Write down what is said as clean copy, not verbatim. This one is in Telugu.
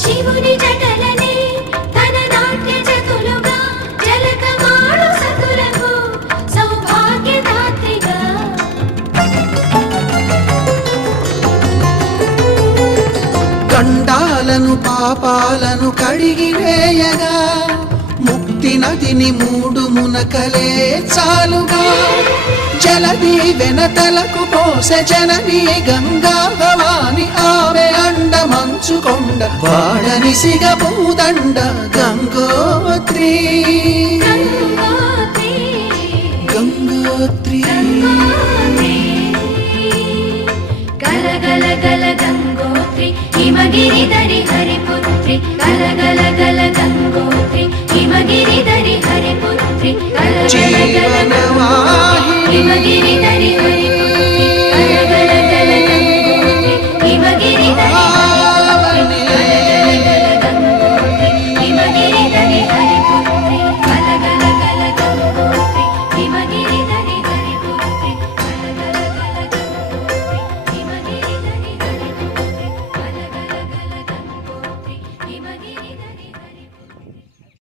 శివుని జటలనే తన నాట్య జతులుగా జలకమాడు సతులకు సౌభాగ్యదాత్రిగా గండాలను పాపాలను కడిగివేయగా ముక్తి నదిని మూడు మునకలే చాలుగా జలది వెనతలకు పోసె జనని గంగా భవాని ఆమె అండ మంచుకొండ వాడని సిగపూదండ గంగోత్రి గంగోత్రి గల గల గల గంగోత్రి హిమగిరిధరి హరిపుత్రి గల గల గల గంగోత్రి హిమగిరిధరి హరిపుత్రి గల గల గల గంగోత్రి హిమగిరిధరి హరిపుత్రి